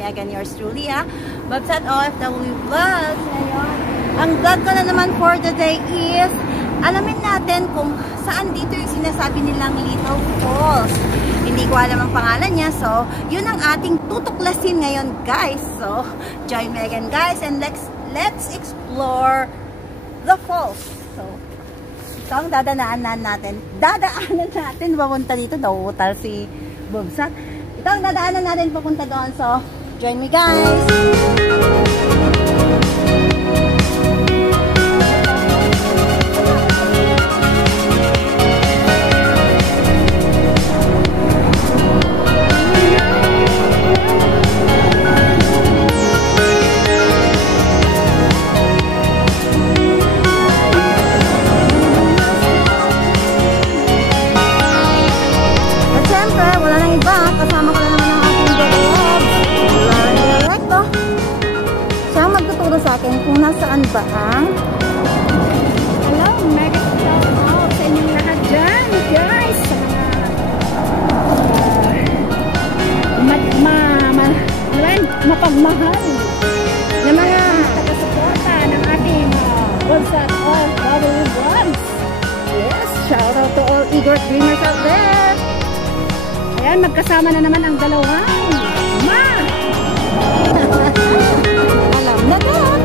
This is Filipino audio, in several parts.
me again, yours truly, Babs at OFW Vlogs. Ngayon, ang vlog ko na naman for the day is, alamin natin kung saan dito yung sinasabi nilang Little Falls. Hindi ko alam ang pangalan niya, so yun ang ating tutuklasin ngayon, guys. So, join me again, guys, and let's explore the falls. So, ito ang dadaanan natin. Papunta dito. Nauutal si Bubsat. Ito ang dadaanan natin papunta doon. So, join me, guys. Kung nasaan ba ang hello, mega shout out sa inyong lahat dyan, guys, sa mga mapagmahal na mga taga-suporta ng ating Babs at OFW Vlogs. Yes, shout out to all eager dreamers out there. Ayan, magkasama na naman ang dalawang alam na doon.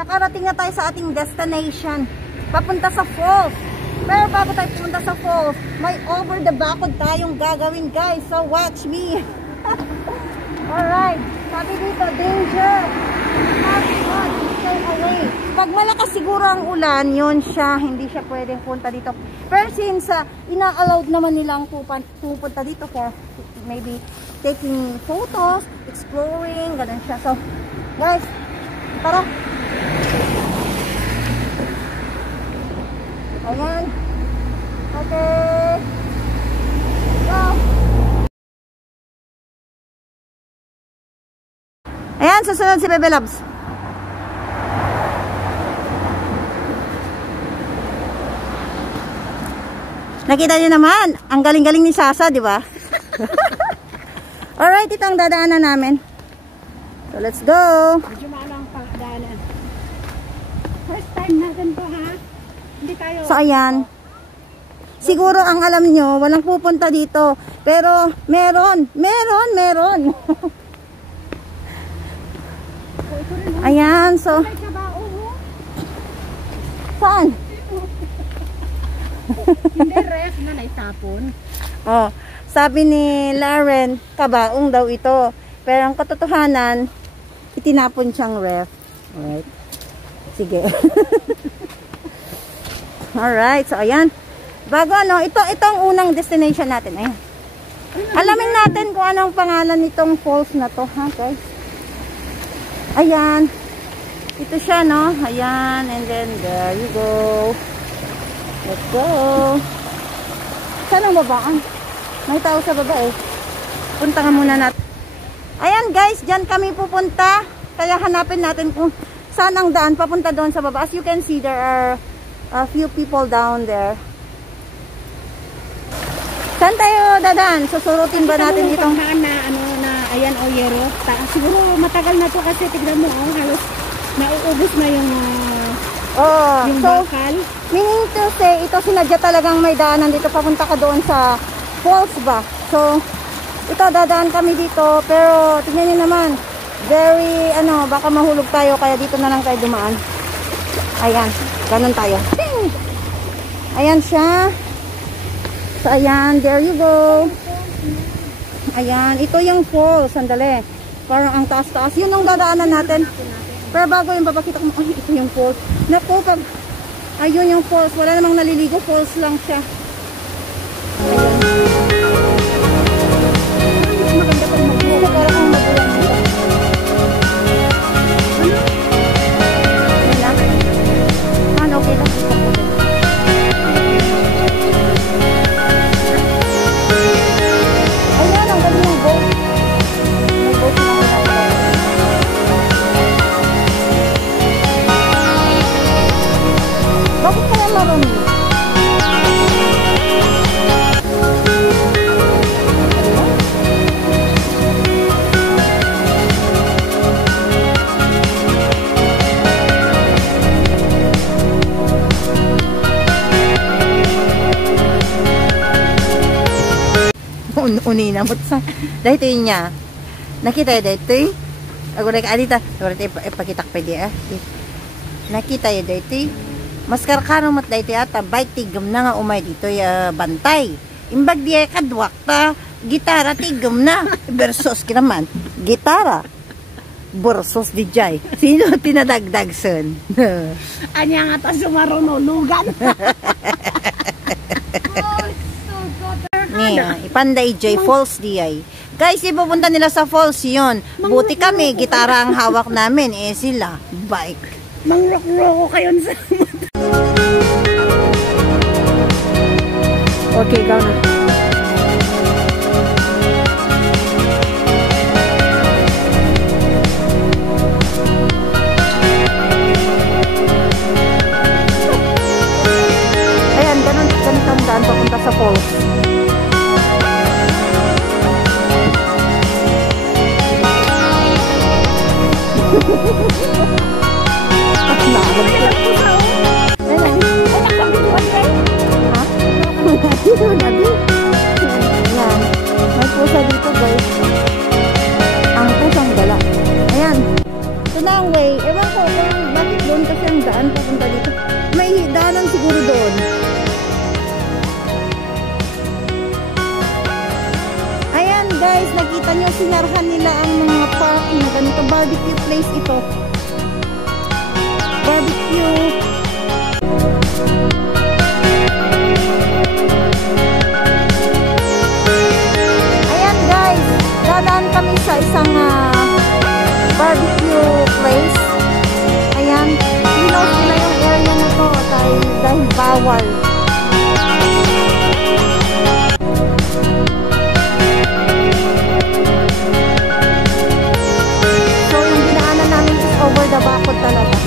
Nakarating na tayo sa ating destination, papunta sa falls. Pero bago tayo pumunta sa falls, may over the backwood tayong gagawin, guys. So watch me. Alright, sabi dito, danger, stay away. Pag malakas siguro ang ulan, yun siya, hindi siya pwedeng punta dito. Pero since ina-allowed naman nilang pupunta dito for maybe taking photos, exploring, ganun siya. So guys, tara. Ayan. Okay. Go. Ayan, susunod si Bebe Loves. Nakita niyo naman, ang galing-galing ni Sasa, di ba? Alright, ito ang dadaanan namin. So, let's go. Medyo malang pagdaanan. First time natin to, ha? Hindi tayo. So, ayan. Siguro, ang alam nyo, walang pupunta dito. Pero, meron. Ayan, so. Saan? Hindi ref na naitapon. Oh, sabi ni Lauren, kabaong daw ito. Pero ang katotohanan, itinapon siyang ref. Alright. Sige. Alright, so ayan. Bago itong unang destination natin. Ayan. Alamin natin kung anong pangalan nitong falls na to, ha, guys. Ayan. Ito siya, no? Ayan, and then there you go. Let's go. Saan ang babaan? May tao sa baba eh. Punta ka muna natin. Ayan guys, dyan kami pupunta. Kaya hanapin natin kung saan ang daan papunta doon sa baba. As you can see, there are a few people down there. Saan tayo dadaan? Susurutin ba natin dito? Na, ayan o yero. Siguro matagal na to kasi tignan mo, halos nauubos na yung bakal. Meaning to say, ito sinadya talagang may daanan dito. Papunta ka doon sa falls ba? So, ito dadaan kami dito. Pero, tignan nyo naman. Very, baka mahulog tayo. Kaya dito na lang tayo dumaan. Ayan. Ganun tayo. Ting! Ayan siya. So, ayan. There you go. Ayan. Ito yung falls. Sandali. Parang ang taas-taas. Yun ang dadaanan natin. Pero bago yung papakita ko, ay, ito yung falls. Naku, ayun yung falls. Wala namang naliligo. Falls lang siya. Ayan. Maganda pang magbuo. Pero kung magulang dito. Ano? Okay lang. Ayan, ang galing ng boat. May boat na bakit kaya marami? Unina mo sa dahito yun niya. Nakita yun dahito eh. Ako na kaadita. Ipakitak pa di ah. Nakita yun dahito eh. Mas karkano mat dahito ata. Bike tigam na nga umay dito bantay. Imbag di kadwak ta. Gitara tigam na. Versus kinaman. Gitara. Versus di jay. Sino tinadagdag son? Anya nga ta sumarunulugan. Ipanday J Falls di ay. Guys, ipupunta nila sa falls yun. Buti kami, gitara ang hawak namin. Sila, bike. Mangrok-roko kayo sa okay, go na. Ayan, ganito ang daan papunta sa falls. May pusa dito guys. Ang pusang dala. Ayan. Ito na ang way. Ewan ko kung bakit doon kasi ang daan papunta dito. May daanan siguro doon. Ayan guys. Nakita nyo sinarhan nila ang mga park na ganito. Barbecue place ito. Barbecue. Ayan guys, dadaan kami sa isang barbecue place. Ayan, pinost nila yung area na to dahil bawal. So yung dinaanan namin is over the bakod talaga.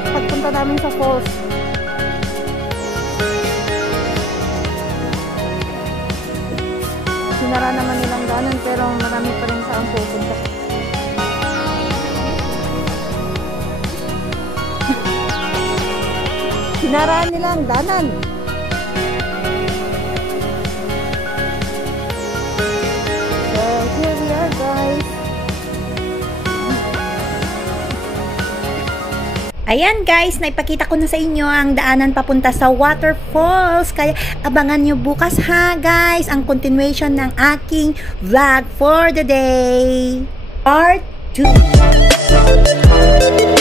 pagpunta namin sa falls. Sinara naman nilang daanan pero marami pa rin saan pupunta. Sinaraan nila ang daanan. So, here we are, guys. Ayan guys, naipakita ko na sa inyo ang daanan papunta sa waterfalls. Kaya abangan nyo bukas ha guys, ang continuation ng aking vlog for the day. Part 2.